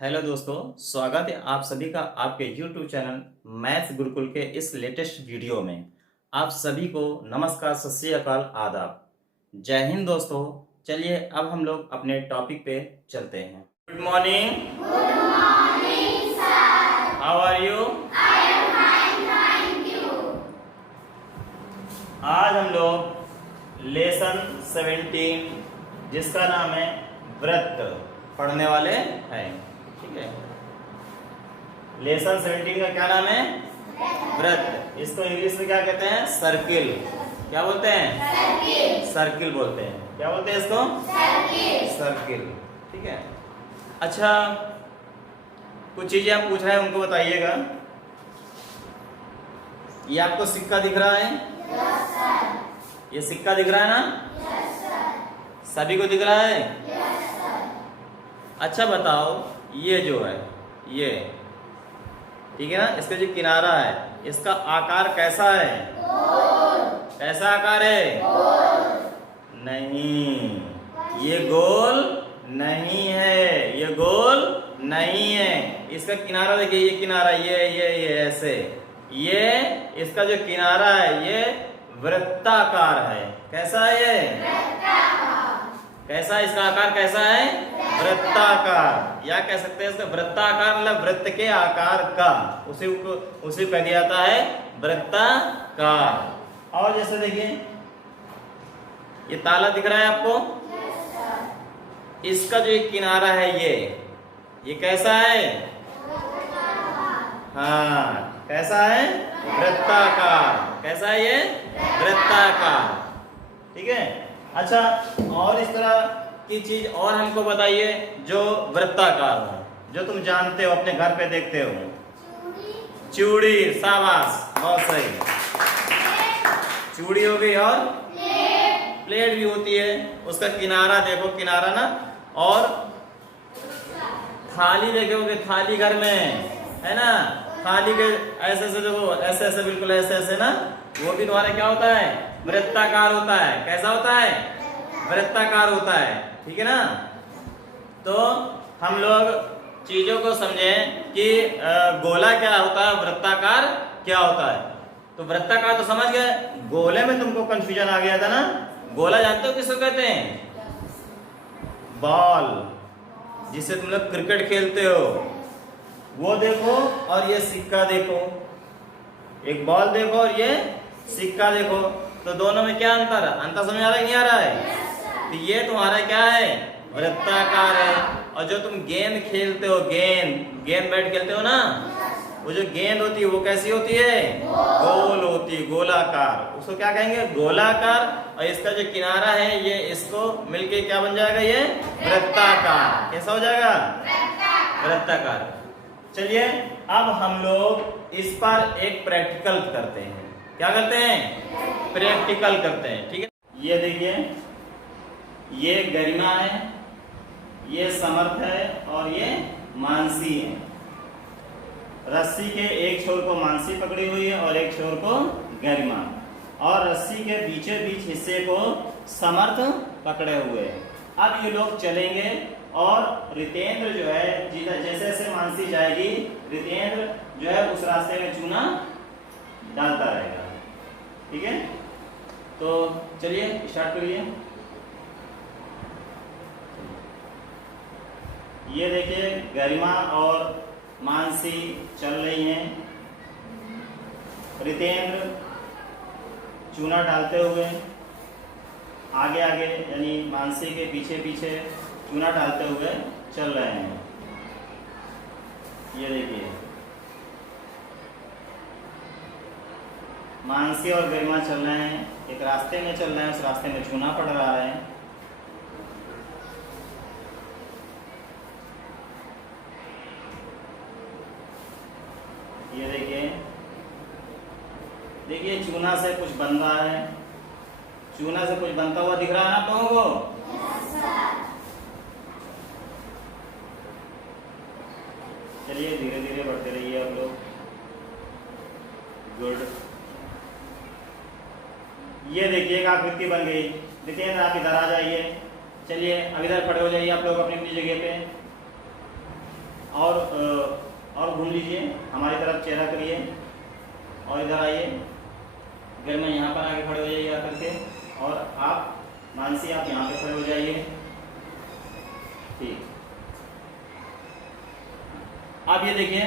Hello दोस्तों, स्वागत है आप सभी का आपके YouTube चैनल मैथ्स गुरुकुल के इस लेटेस्ट वीडियो में। आप सभी को नमस्कार, सत श्री अकाल, आदाब, जय हिंद दोस्तों। चलिए अब हम लोग अपने टॉपिक पे चलते हैं। Good morning. Good morning sir. How are you? I am fine, thank you. आज हम लोग लेसन 17 जिसका नाम है व्रत पढ़ने वाले हैं। ठीक है, लेसन 17 का क्या नाम है? व्रत। इसको इंग्लिश में क्या कहते हैं? सर्किल। क्या बोलते हैं? सर्किल। सर्किल बोलते हैं। क्या बोलते हैं इसको? सर्किल। सर्किल। ठीक है। अच्छा, कुछ चीजें आप पूछ रहे हैं उनको बताइएगा। ये आपको सिक्का दिख रहा है? Yes sir. ये सिक्का दिख रहा है ना? Yes sir. सभी को दिख रहा है? Yes sir. अच्छा बताओ, ये जो है ये, ठीक है ना, इसका जो किनारा है इसका आकार कैसा है? गोल। कैसा आकार है? गोल। नहीं, ये गोल नहीं है, ये गोल नहीं है। इसका किनारा देखिए, ये किनारा ये ऐसे, ये इसका जो किनारा है ये वृत्ताकार है। कैसा है ये? वृत्ताकार। कैसा, इसका आकार कैसा है? वृत्ताकार। या कह सकते हैं इसका वृत्ताकार, मतलब वृत्त के आकार का, उसे कह दिया जाता है वृत्ताकार। और जैसे देखिए, ये ताला दिख रहा है आपको? Yes sir. इसका जो एक किनारा है ये कैसा है? हाँ, कैसा है? वृत्ताकार। कैसा है ये? वृत्ताकार। ठीक है। अच्छा, और इस तरह की चीज और हमको बताइए जो वृत्ताकार हो, जो तुम जानते हो, अपने घर पे देखते हो। चूड़ी। शाबाश, बहुत सही। चूड़ी हो गई, और प्लेट भी होती है। उसका किनारा देखो, किनारा ना। और थाली देखोगे, थाली घर में है ना, थाली के ऐसे ऐसे देखो, ऐसे ऐसे, बिल्कुल ऐसे ऐसे ना, वो भी तुम्हारा क्या होता है? वृत्ताकार होता है। कैसा होता है? वृत्ताकार होता है। ठीक है ना। तो हम लोग चीजों को समझें कि गोला क्या होता है, वृत्ताकार क्या होता है। तो वृत्ताकार तो समझ गए, गोले में तुमको कंफ्यूजन आ गया था ना। गोला जानते हो किसको कहते हैं? बॉल, जिससे तुम लोग क्रिकेट खेलते हो, वो देखो। और ये सिक्का देखो, एक बॉल देखो और ये सिक्का देखो, तो दोनों में क्या अंतर है? अंतर समझ आ रहा है, नहीं आ रहा है? तो ये तुम्हारा क्या है? वृत्ताकार है। और जो तुम गेंद खेलते हो, गेंद बैट खेलते हो ना, वो जो गेंद होती है वो कैसी होती है? गोल होती है, गोलाकार। उसको क्या कहेंगे? गोलाकार। और इसका जो किनारा है ये, इसको मिलके क्या बन जाएगा? ये वृत्ताकार। कैसा हो जाएगा? वृत्ताकार। चलिए अब हम लोग इस पर एक प्रैक्टिकल करते हैं। क्या करते हैं? प्रैक्टिकल करते हैं। ठीक है। ये देखिए, ये गरिमा है, ये समर्थ है, और ये मानसी है। रस्सी के एक छोर को मानसी पकड़ी हुई है और एक छोर को गरिमा, और रस्सी के बीचे बीच हिस्से को समर्थ पकड़े हुए हैं। अब ये लोग चलेंगे और रितेंद्र जो है, जैसे जैसे मानसी जाएगी, रितेंद्र जो है उस रास्ते में चूना डालता रहेगा। ठीक है। तो चलिए स्टार्ट करिए। ये देखिए, गरिमा और मानसी चल रही हैं। रितेंद्र चूना डालते हुए आगे आगे, यानी मानसी के पीछे पीछे चूना डालते हुए चल रहे हैं। ये देखिए, मानसी और गरिमा चल रहे हैं, एक रास्ते में चल रहे हैं, उस रास्ते में चूना पड़ रहा है। ये देखिए, चूना से कुछ बन रहा है, चूना से कुछ बनता हुआ दिख रहा है आप लोगों को? चलिए धीरे धीरे बढ़ते रहिए आप लोग। गुड। ये देखिए, एक आकृति बन गई। नितेंद्र आप इधर आ जाइए। चलिए अब इधर खड़े हो जाइए आप लोग अपनी अपनी जगह पे। और घूम लीजिए हमारी तरफ, चेहरा करिए और इधर आइए। गरिमा यहाँ पर आके खड़े हो जाइए आकर के, और आप मानसी आप यहाँ पे खड़े हो जाइए। ठीक, अब ये देखिए,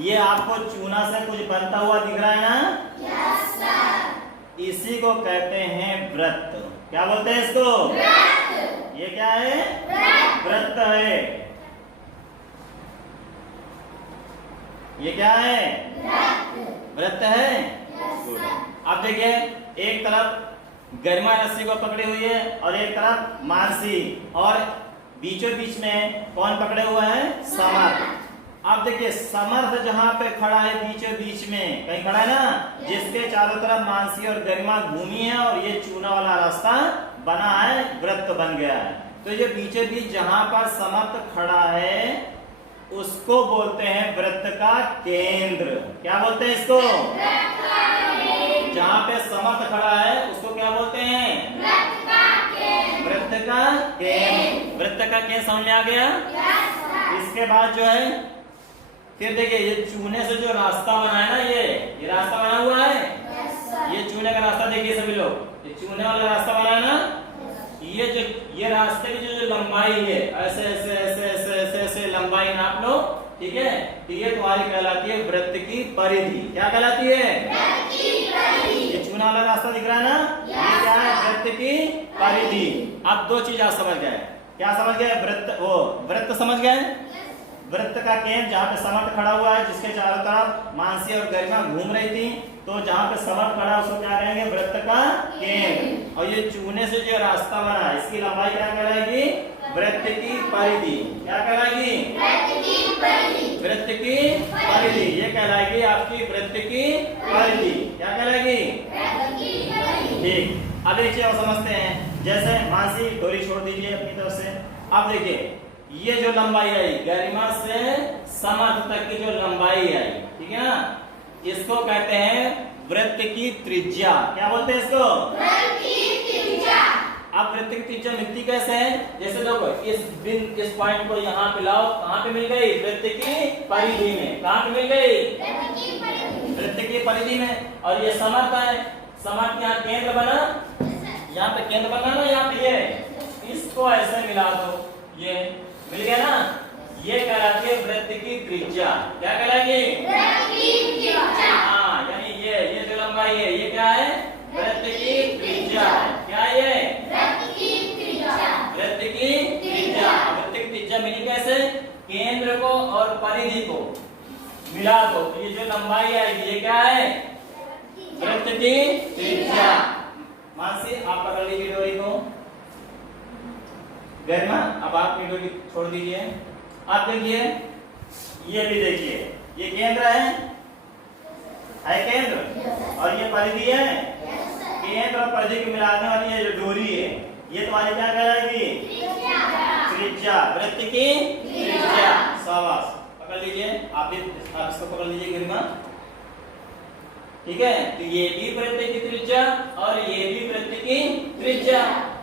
ये आपको चूना से कुछ बनता हुआ दिख रहा है ना? Yes sir. इसी को कहते हैं व्रत। क्या बोलते हैं इसको? व्रत। ये क्या है? व्रत। व्रत है। ये क्या है? व्रत। व्रत है। Yes good. सर। अब देखिए, एक तरफ गरिमा रस्सी को पकड़ी हुई है और एक तरफ मानसी, और बीचों बीच में कौन पकड़े हुआ है? समर्थ। अब देखिए, समर्थ जहां पे खड़ा है बीचों बीच में, कहीं खड़ा है ना, जिसके चारों तरफ मानसी और गरिमा घूमी है और ये चूना वाला रास्ता बना है, व्रत बन गया है। तो ये बीचों बीच जहां पर समर्थ खड़ा है उसको बोलते हैं व्रत का केंद्र। क्या बोलते हैं इसको? जहाँ पे समर्थ खड़ा है उसको क्या बोलते हैं? व्रत का केंद्र। व्रत का केंद्र। व्रत का केंद्र समझ में आ गया? Yes sir. इसके बाद जो है, फिर देखिए, ये चूने से जो रास्ता बना है ना, ये रास्ता बना हुआ है। Yes sir. ये चूने का रास्ता देखिए सभी लोग, ये चूने वाला रास्ता बना है ना, ये रास्ते की जो लंबाई है, ऐसे ऐसे ऐसे ऐसे ऐसे ऐसे लंबाई नाप लो, ठीक है? तो ये तुम्हारी कहलाती है व्रत की परिधि। क्या कहलाती है? व्रत की परिधि। ये चूना वाला रास्ता दिख रहा है ना, ये क्या है? व्रत की परिधि। अब दो चीज आप समझ गए। क्या समझ गए? व्रत समझ गए। व्रत का केंद्र जहाँ पे समर्थ खड़ा हुआ है, जिसके चारों तरफ मानसी और गरिमा घूम रही थी, तो जहाँ पे समर्थ खड़ा है उसको क्या कहेंगे? व्रत का केंद्र। और ये चूने से जो रास्ता बना है, इसकी लंबाई क्या कहलाएगी? व्रत की परिधि। क्या कहलाएगी? व्रत की परिधि। व्रत की परिधि। ये कहलाएगी आपकी व्रत की परिधि। क्या कहलाएगी? व्रत की परिधि। ठीक, अब एक चीज और समझते हैं। जैसे मानसी डोरी छोड़ दीजिए अपनी तरफ से। अब देखिए, ये जो लंबाई आई गरिमा से समर्थ तक की जो लंबाई आई, ठीक है ना, इसको कहते हैं व्रत की त्रिज्या। क्या बोलते हैं इसको? व्रत की त्रिज्या। अब वृत्त की त्रिज्या मिलती कैसे है? जैसे लोग इस पॉइंट को यहाँ पे लाओ, कहाँ पे मिल गई? वृत्त की परिधि में। कहाँ पे मिल गई? व्रत की परिधि। वृत्त की परिधि में। और ये समर्थ है, समर्थ यहाँ केंद्र बना, यहाँ पे केंद्र बना ना, यहाँ पे ये, इसको ऐसे मिला दो, ये मिल गया ना, ये कहलाती है व्रत की त्रिज्या। क्या कहलाएगी? व्रत की त्रिज्या। हाँ, यानी ये जो लंबाई है, ये क्या है? व्रत की त्रिज्या। क्या ये? व्रत की त्रिज्या। वृत्त की त्रिज्या। वृत्त की त्रिज्या मिली कैसे? केंद्र को और परिधि को मिला दो, तो ये जो लंबाई आएगी, ये क्या है? वृत्त की त्रिज्या। मानसी आप पकड़ लीजिए डोरी को। गरिमा अब आप की डोरी छोड़ दीजिए। आप देखिए, ये भी देखिए, ये केंद्र है केंद्र, और ये परिधि है। केंद्र और परिधि को मिलाने वाली ये जो डोरी है, ये तुम्हारी क्या कहलाएगी? त्रिज्या। वृत्त की त्रिज्या। शाबाश, पकड़ लीजिए। आप इसको पकड़ लीजिए गरिमा, ठीक है? तो ये भी वृत्त की त्रिज्या और ये भी वृत्त की त्रिज्या।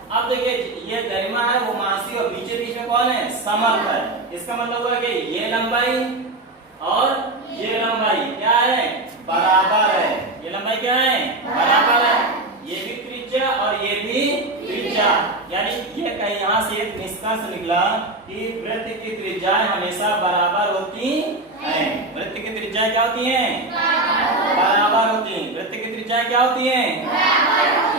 अब देखिए, ये गरिमा है, वो मानसी, और बीच बीच में कौन है? समर्थ है। इसका मतलब हुआ कि ये लंबाई और ये लंबाई क्या है? बराबर है। ये लंबाई क्या है? बराबर है। ये भी त्रिज्या और ये भी त्रिज्या। यानी ये कहीं यहाँ से एक निष्कर्ष निकला कि वृत्त की त्रिज्याएं हमेशा बराबर होती हैं। वृत्त की त्रिज्याएं क्या होती हैं? बराबर होती हैं। वृत्त की त्रिज्याएं क्या होती हैं?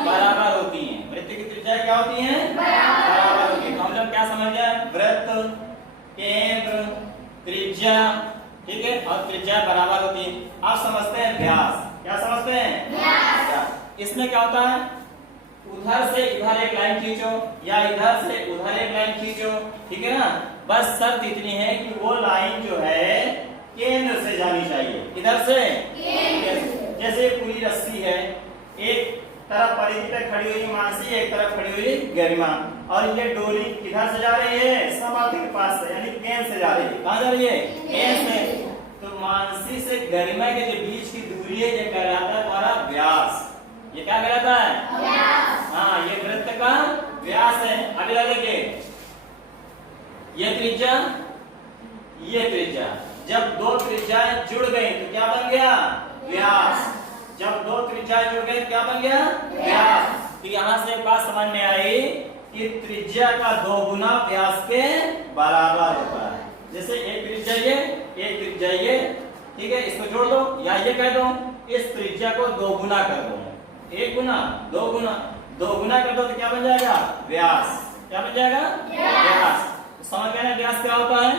बराबर होती हैं। वृत्त की त्रिज्याएं क्या होती हैं? बराबर होती हैं। तो हम लोग क्या समझ गए? वृत्त, केंद्र, त्रिज्या, ठीक है, और त्रिज्या बराबर होती है। आप समझते हैं व्यास। क्या समझते हैं? व्यास। इसमें क्या होता है? उधर से इधर एक लाइन खींचो या इधर से उधर एक लाइन खींचो, ठीक है ना। बस शर्त इतनी है कि वो लाइन जो है केंद्र से जानी चाहिए। इधर से जैसे पूरी रस्सी है, एक तरफ परिधि पे खड़ी हुई मानसी, एक तरफ खड़ी हुई गरिमा, और ये डोरी किधर से जा रही है? समर्थ के पास से, यानी केंद्र से जा रही है। कहाँ जा रही है? केंद्र से। तो मानसी से गरिमा के जो बीच की दूरी है, ये कहलाता है हमारा व्यास। ये क्या कहलाता है? व्यास। हाँ, ये वृत्त का व्यास है। अगला देखिए, ये त्रिज्या, ये त्रिज्या। जब दो त्रिज्याएं जुड़ गई तो क्या बन गया? व्यास। जब दो त्रिज्याएं जुड़ गई क्या बन गया? व्यास। तो यहाँ से एक बात समझ में आई कि त्रिज्या का 2 गुना व्यास के बराबर होता है। जैसे एक त्रिज्या ये, एक त्रिज्या ये, ठीक है, इसको जोड़ दो या ये कह दो इस त्रिज्या को 2 गुना कर दो। 1 गुना 2 गुना 2 गुना कर दो तो क्या बन जाएगा? व्यास। क्या बन जाएगा? व्यास। समझ गए ना व्यास क्या होता है?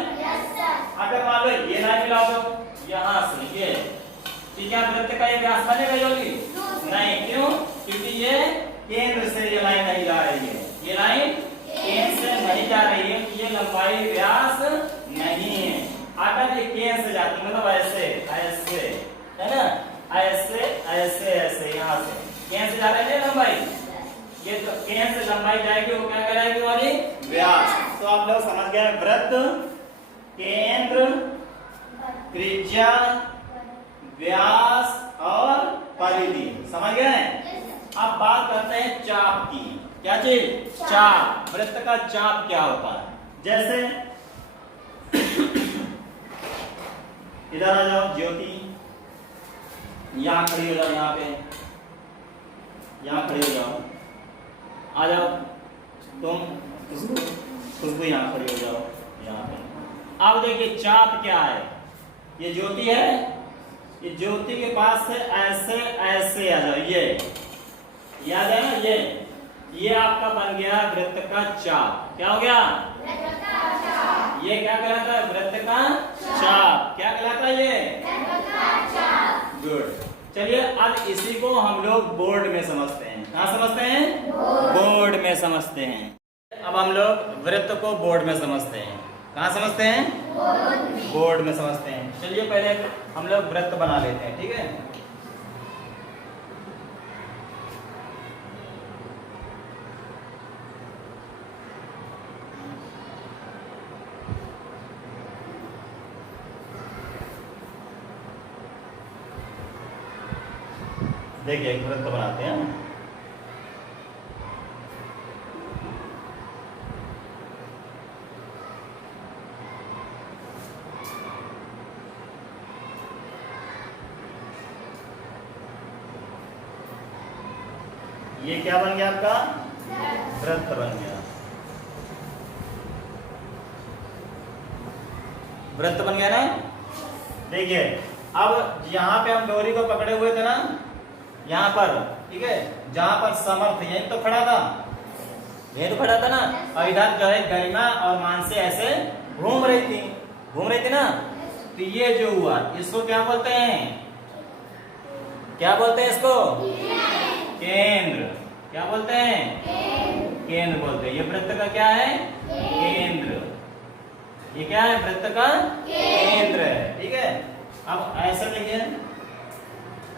अगर मान लो ये लाइन मिला दो यहाँ से ये, तो क्या वृत्त का ये व्यास बनेगा योगी? नहीं। क्यों? क्योंकि ये केंद्र से ये लाइन नहीं जा रही है। ये लाइन केंद्र से नहीं जा रही है, ये लंबाई व्यास नहीं है। अगर ये केंद्र से जाती मतलब ऐसे ऐसे, है ना, ऐसे ऐसे ऐसे, यहाँ से केंद्र से जा रही है लंबाई, ये तो केंद्र से लंबाई जाएगी, वो क्या कहलाएगी हमारी? व्यास। तो आप लोग समझ गए वृत्त, केंद्र, त्रिज्या, व्यास और परिधि। समझ गए? अब बात करते हैं चाप की। क्या चीज? चाप। वृत्त का चाप क्या होता है? जैसे इधर आ जाओ ज्योति, यहाँ खड़ी हो जाओ, यहाँ पे यहाँ खड़ी हो जाओ, आ जाओ तुम, खुशबू यहाँ खड़ी हो जाओ, यहाँ पे। अब देखिए चाप क्या है? ये ज्योति है, ये ज्योति के पास से ऐसे ऐसे आ जाओ, ये याद है ना, ये आपका बन गया वृत्त का चाप। क्या हो गया? ये क्या कहलाता है? वृत्त का चाप। क्या कहलाता है ये? गुड। चलिए अब इसी को हम लोग बोर्ड में समझते हैं। कहाँ समझते हैं? बोर्ड में समझते हैं। अब हम लोग वृत्त को बोर्ड में समझते हैं। कहाँ समझते हैं? बोर्ड में समझते हैं। चलिए पहले हम लोग वृत्त बना लेते हैं, ठीक है। देखिए एक वृत्त बनाते हैं। ये क्या बन गया आपका? वृत्त बन गया। वृत्त बन गया ना। देखिए अब यहाँ पे हम डोरी को पकड़े हुए थे ना, यहाँ पर, ठीक है, जहां पर समर्थ यही तो खड़ा था, यही तो खड़ा था ना, और इधर जो है गरिमा और मानसी ऐसे घूम रही थी ना। तो ये जो हुआ इसको क्या बोलते हैं? क्या बोलते हैं इसको? केंद्र। क्या बोलते हैं? केंद्र बोलते हैं। ये वृत्त का क्या है? केंद्र। ये क्या है? वृत्त का केंद्र है, ठीक है। अब ऐसा देखिए,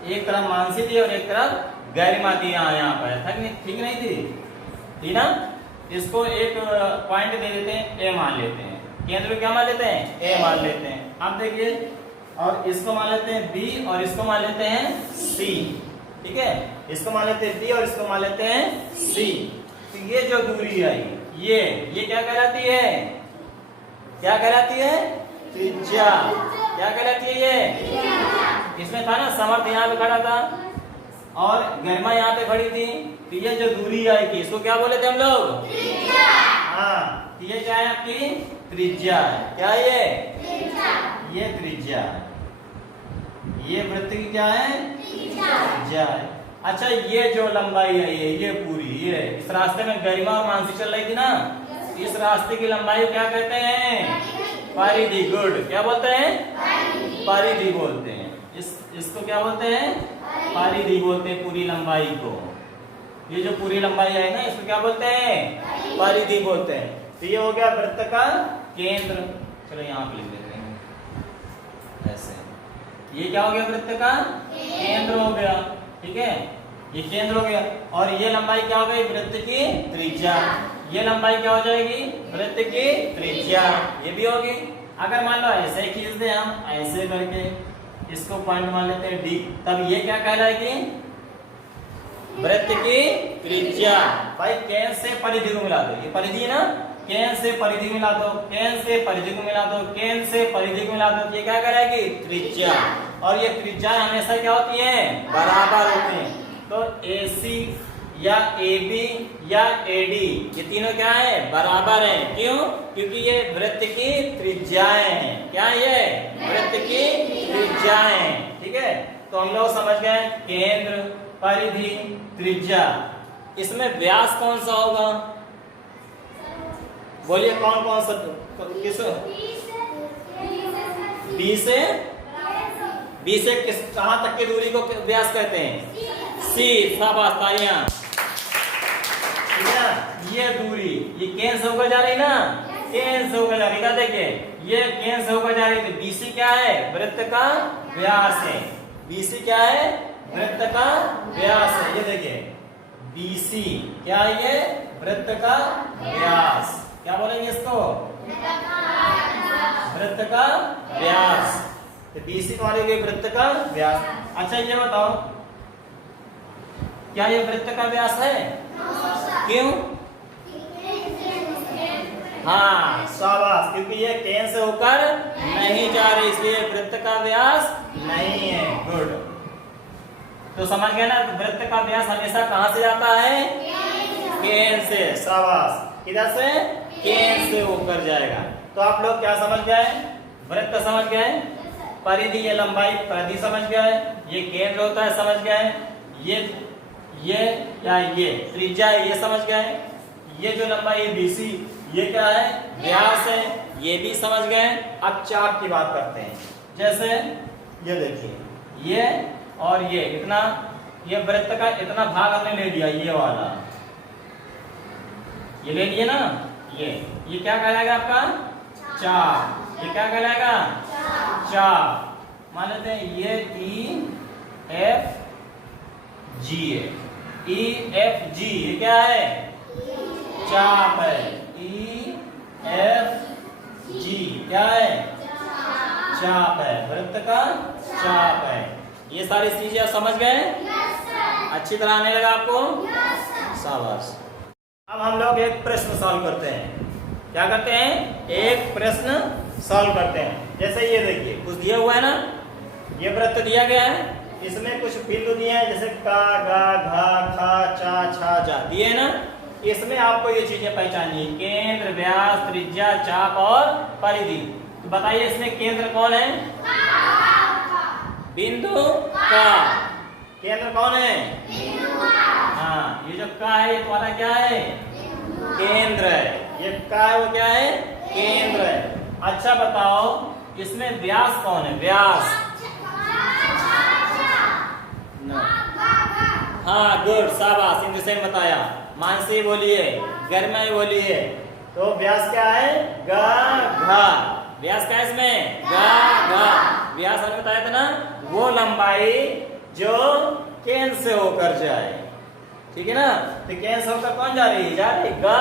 एक तरफ मानसी थी और एक तरफ गरिमा थी, यहाँ पर ठीक नहीं थी ना। इसको एक पॉइंट दे देते हैं, ए मान लेते हैं। केंद्र क्या मान लेते हैं? ए मान लेते हैं। अब देखिए, और इसको मान लेते हैं बी और इसको मान लेते हैं सी, ठीक है। इसको मान लेते हैं बी और इसको मान लेते हैं सी। तो ये जो दूरी आई, ये क्या कहलाती है? क्या कहलाती है? त्रिज्या। क्या कहलाती है ये? इसमें था ना समर्थ यहाँ पे खड़ा था और गरिमा यहाँ पे खड़ी थी, तो ये जो दूरी आई थी इसको क्या बोले थे हम लोग? हाँ, ये क्या है आपकी? त्रिज्या है। क्या है ये त्रिज्या है। ये वृत्त की क्या है? त्रिज्या है। अच्छा, ये जो लंबाई है ये पूरी, ये इस रास्ते में गरिमा और मानसी चल रही थी ना, इस रास्ते की लंबाई क्या कहते हैं? परिधि। गुड। क्या बोलते हैं? परिधि बोलते हैं। इसको क्या बोलते हैं? परिधि बोलते हैं पूरी लंबाई को। ये जो पूरी लंबाई है ना, इसको क्या बोलते हैं? परिधि बोलते हैं। तो ये हो गया वृत्त का केंद्र। चलो यहाँ पे लिख देते हैं ऐसे। ये क्या हो गया? वृत्त का केंद्र हो गया, ठीक है। ये केंद्र हो गया और ये लंबाई क्या हो गई? वृत्त की त्रिज्या। ये लंबाई क्या हो जाएगी? वृत्त की त्रिज्या। ये भी होगी। अगर मान लो ऐसे खींच दे हम, ऐसे करके इसको पॉइंट मान लेते हैं डी, तब ये क्या कहलाएगी? वृत्त की त्रिज्या। भाई केंद्र से परिधि को मिला दो, ये परिधि है ना, केंद्र से परिधि मिला दो, केंद्र से परिधि को मिला दो, केंद्र से परिधि को मिला दो, ये क्या करेगी? त्रिज्या। और ये त्रिज्या हमेशा क्या होती है? बराबर होती है। तो AC या AB या AD ये तीनों क्या है? बराबर है। क्यों? क्योंकि ये वृत्त की त्रिज्याएं हैं। क्या ये? वृत्त की त्रिज्याएं हैं। ठीक है, तो हम लोग समझ गए केंद्र, परिधि, त्रिज्या। इसमें व्यास कौन सा होगा? बोलिए कौन कौन सा? किस? बी से किस कहां तक की दूरी को व्यास कहते हैं? सी। शाबाश, तालियां। ठीक है, ये दूरी ये केंद्र से होकर जा रही ना, केंद्र से होकर जा रही है। देखिए ये केंद्र से होकर जा रही है, तो BC क्या है? वृत्त का व्यास है। BC क्या है? वृत्त का व्यास है। ये देखिए BC क्या है? ये वृत्त का व्यास। क्या बोलेंगे इसको? वृत्त का व्यास। तो BC तुम्हारे लिए वृत्त का व्यास। अच्छा ये बताओ, क्या ये वृत्त का व्यास है? क्यों? हाँ, शाबाश, क्योंकि ये केंद्र से होकर नहीं जा रही, इसलिए वृत्त का व्यास नहीं है। गुड। तो समझ गए ना, वृत्त का व्यास हमेशा कहां से जाता है? केंद्र से। शाबाश, किधर से? केंद्र से होकर जाएगा। तो आप लोग क्या समझ गए? वृत्त समझ गए, परिधि ये लंबाई परिधि समझ गए, ये केंद्र होता है समझ गए, ये या ये त्रिज्या ये समझ गए, ये जो लंबाई BC ये क्या है? व्यास है, ये भी समझ गए। अब चाप की बात करते हैं। जैसे ये देखिए ये और ये इतना, ये वृत्त का इतना भाग हमने ले लिया, ये वाला ये ले लिए ना, ये क्या कहलाएगा आपका? चाप। ये क्या कहलाएगा? चाप। मान लेते हैं ये EFG है, EFG ये क्या है? चाप है। EFG क्या है? चाप है, वृत्त का चाप है। ये सारी चीजें आप समझ गए? अच्छी तरह आने लगा आपको? शाबाश। अब हम लोग एक प्रश्न सॉल्व करते हैं। क्या करते हैं? एक प्रश्न सॉल्व करते हैं। जैसे ये देखिए कुछ दिया हुआ है ना, ये वृत्त दिया गया है, इसमें कुछ बिंदु दिए हैं, जैसे का, गा, घा, खा, चा, छा, जा दिए है ना। इसमें आपको ये चीजें पहचानिए, केंद्र, व्यास, त्रिज्या, चाप और परिधि। तो बताइए इसमें केंद्र कौन है? बिंदु का। केंद्र कौन है? हाँ, ये जो का है ये तुम्हारा क्या है? केंद्र है। ये का है वो क्या है? केंद्र है। अच्छा बताओ इसमें व्यास कौन है? व्यास। हाँ गुड, शाबाश, इंद्रसेन बताया। मानसी बोलिए, गर्मा बोलिए। तो व्यास क्या है? गा, घा। व्यास क्या है इसमें? गा, घा। व्यास हमने बताया था ना, वो लंबाई जो केंद्र से होकर जाए। ठीक है ना, तो केंद्र से होकर कौन जा रही है? जा रही गा,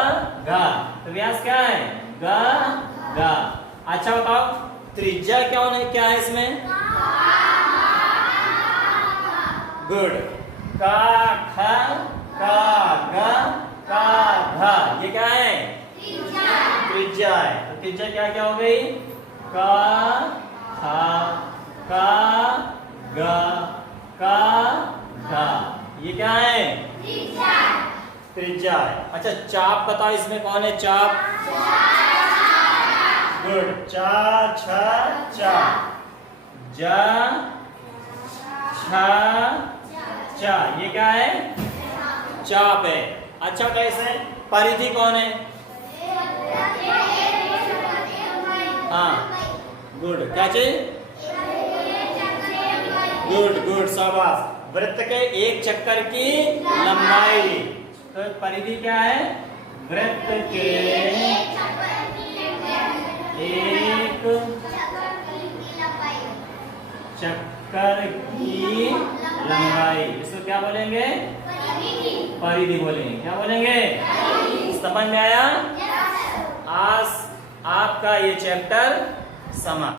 घा। तो व्यास क्या है? गा, घा। अच्छा बताओ त्रिज्या क्या है इसमें? गुड। का, खा, का, गा, का, घा। ये क्या है? त्रिज्या है। तो त्रिज्या क्या क्या हो गई? का, खा, का, गा, का, घा। ये क्या है? त्रिज्या है। अच्छा चाप बताओ इसमें कौन है? चाप। गुड। चा, छा, चा, जा, छा, चा। ये क्या है? चाप है। अच्छा कैसे? परिधि कौन है? हाँ गुड। क्या चीज? गुड गुड, शाबाश। वृत्त के एक चक्कर की लंबाई। तो परिधि क्या है? वृत्त के एक चक्कर की लंबाई, इसको क्या बोलेंगे? परिधि बोलेंगे। क्या बोलेंगे? समझ में आया? आज आपका ये चैप्टर समाप्त।